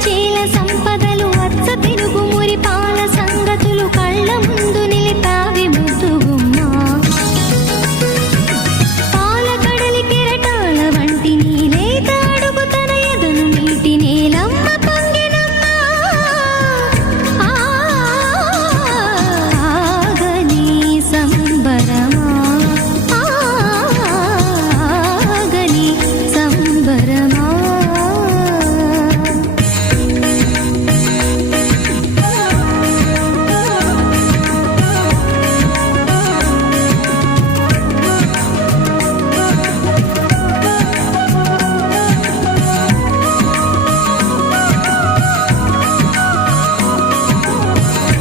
ചില